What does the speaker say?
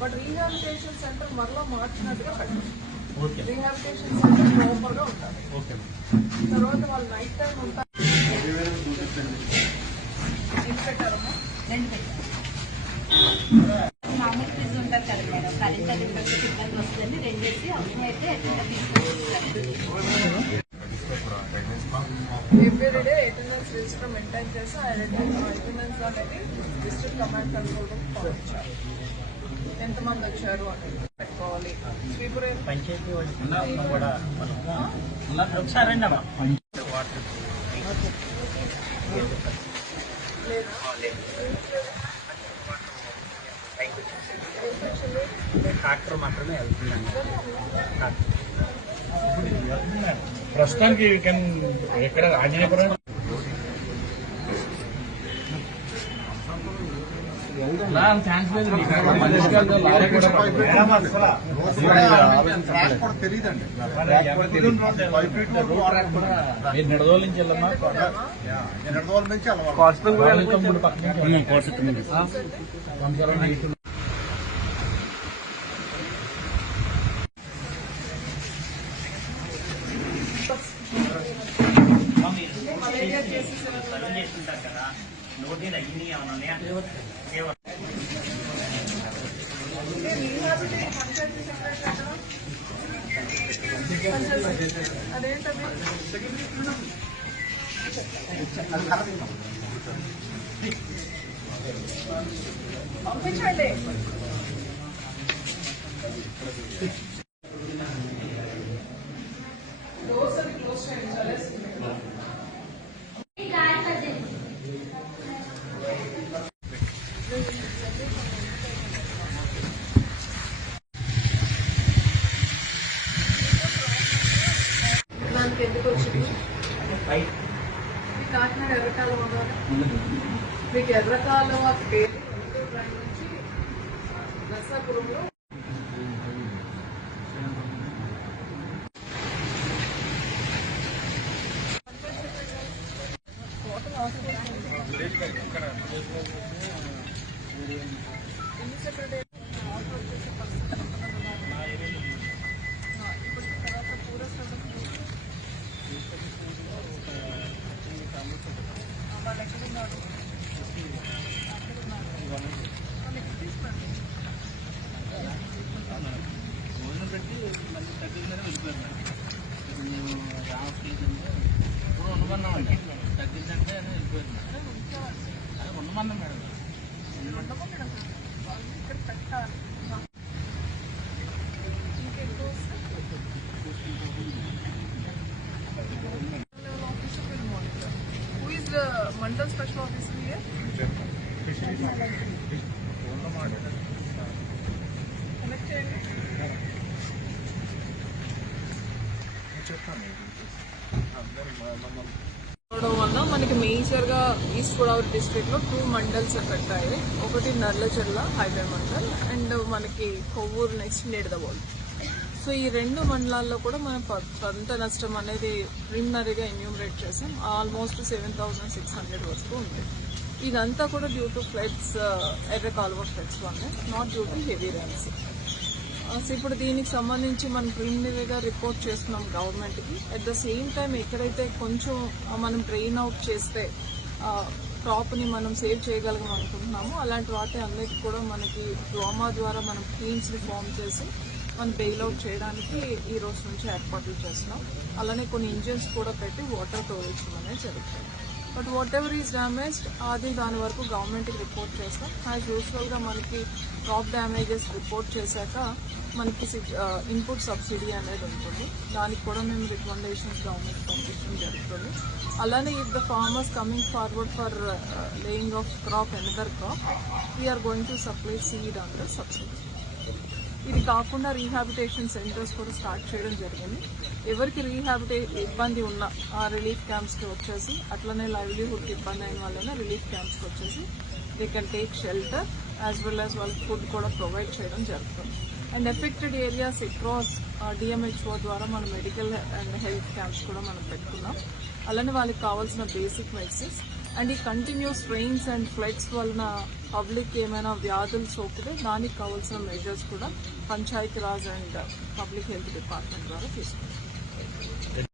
But rehabilitation centre మరలా మార్చినట్టుగా పెట్టాలి okay. Rehabilitation centre ప్రాపర్గా ఉండాలి తర్వాత వాళ్ళు నైట్ టైం ఉంటారు. ఎన్ని పెట్టారమ్మా? రెండు పెట్టారు. మామూలు ఫీజు ఉంటుంది కదా మేడం. కరెంట్ అది ఉంటుంది ఇబ్బంది వస్తుంది రెండేసి అయితే తీసుకొచ్చి every day attendance register maintain చేసి ఆ అటెండెన్స్ అనేది డిస్ట్రిక్ట్ కమాండ్ కంట్రోల్ రూమ్ పంపించాలి ఎంతమంది వచ్చారు అనేది పెట్టుకోవాలి. స్వీపర్ పంచాయతీ కూడా ట్రాక్టర్ మాత్రమే వెళ్తుందండి ప్రస్తుతానికి కన్ ఎక్కడ ఆంజనేయపురం? నిడదోలు నుంచి వెళ్ళమ్మా? నుంచి. చేస్తుంటారు కదా నోటీలు అయ్యి ఏమన్నా? పంపించండి ఎందుకు వచ్చింది? కాకినాడ ఎర్రకాలం అన్నారు మీకు ఎర్రకాలం ఆ పేరు నుంచి నర్సాపురంలో ఇప్పుడు ఉండమన్నామండి తగ్గిందంటే అని వెళ్ళిపోయారు అదే ఉంచాలి అదే ఉండమన్నాం మేడం ఉండమని వాళ్ళు ఇక్కడ పెట్టాలి ఇంకెక్కువ అవడం వల్ల మనకి మేజర్గా ఈస్ట్ గోదావరి డిస్ట్రిక్ట్లో టూ మండల్స్ ఎఫెక్ట్ అయ్యాయి. ఒకటి నర్లచెర్ల హైవే మండల్ అండ్ మనకి కొవ్వూరు నెక్స్ట్ నేడదవోల్ సో ఈ రెండు మండలాల్లో కూడా మనం పంట నష్టం అనేది ప్రిలిమినరీగా ఎన్యూమరేట్ చేసాం. Almost seven thousand six hundred వరకు ఉంది. ఇదంతా కూడా డ్యూ టు ఫ్లడ్స్ ఎర్ర కాలువ ఫ్లడ్స్ వల్ల not due to heavy rains ఇప్పుడు దీనికి సంబంధించి మనం ప్రిలిమినరీగా రిపోర్ట్ చేస్తున్నాం గవర్నమెంట్కి అట్ ద సేమ్ టైం ఎక్కడైతే కొంచెం మనం డ్రెయిన్ అవుట్ చేస్తే క్రాప్ని మనం సేవ్ చేయగలం అనుకుంటున్నాము అలాంటి వాటి అన్నిటి కూడా మనకి డ్రామా ద్వారా మనం టీమ్స్ని ఫామ్ చేసి మనం బెయిల్ అవుట్ చేయడానికి ఈ రోజు నుంచి ఏర్పాట్లు చేస్తున్నాం. అలానే కొన్ని ఇంజిన్స్ కూడా పెట్టి వాటర్ తోలించడం అనేది జరుగుతుంది. But whatever is damaged అది దాని వరకు గవర్నమెంట్కి రిపోర్ట్ చేస్తాం. యాజ్ యూజువల్గా మనకి క్రాప్ డ్యామేజెస్ రిపోర్ట్ చేశాక మనకి ఇన్పుట్ సబ్సిడీ అనేది ఉంటుంది. దానికి కూడా మేము రికమెండేషన్స్ గవర్నమెంట్ పంపించడం జరుగుతుంది. అలానే if the farmers coming forward for laying of crop another crop we are going to supply seed under subsidy ఇది కాకుండా రీహాబిటేషన్ సెంటర్స్ కూడా స్టార్ట్ చేయడం జరిగింది. ఎవరికి రీహాబిటే ఇబ్బంది ఉన్న ఆ రిలీఫ్ క్యాంప్స్కి వచ్చేసి అట్లనే లైవ్లీహుడ్కి ఇబ్బంది అయిన వాళ్ళైనా రిలీఫ్ క్యాంప్స్కి వచ్చేసి they can take shelter as well as వాళ్ళకి ఫుడ్ కూడా ప్రొవైడ్ చేయడం జరుగుతుంది. And affected areas across DMHO ద్వారా మనం మెడికల్ అండ్ హెల్త్ క్యాంప్స్ కూడా మనం పెట్టుకున్నాం. అలానే వాళ్ళకి కావాల్సిన బేసిక్ మెడిసిన్స్ అండ్ ఈ కంటిన్యూస్ రెయిన్స్ అండ్ ఫ్లడ్స్ వలన పబ్లిక్ ఏమైనా వ్యాధులు సోకితే దానికి కావాల్సిన మెజర్స్ కూడా Panchayati Raj and public health department ద్వారా తీసుకుంటాం.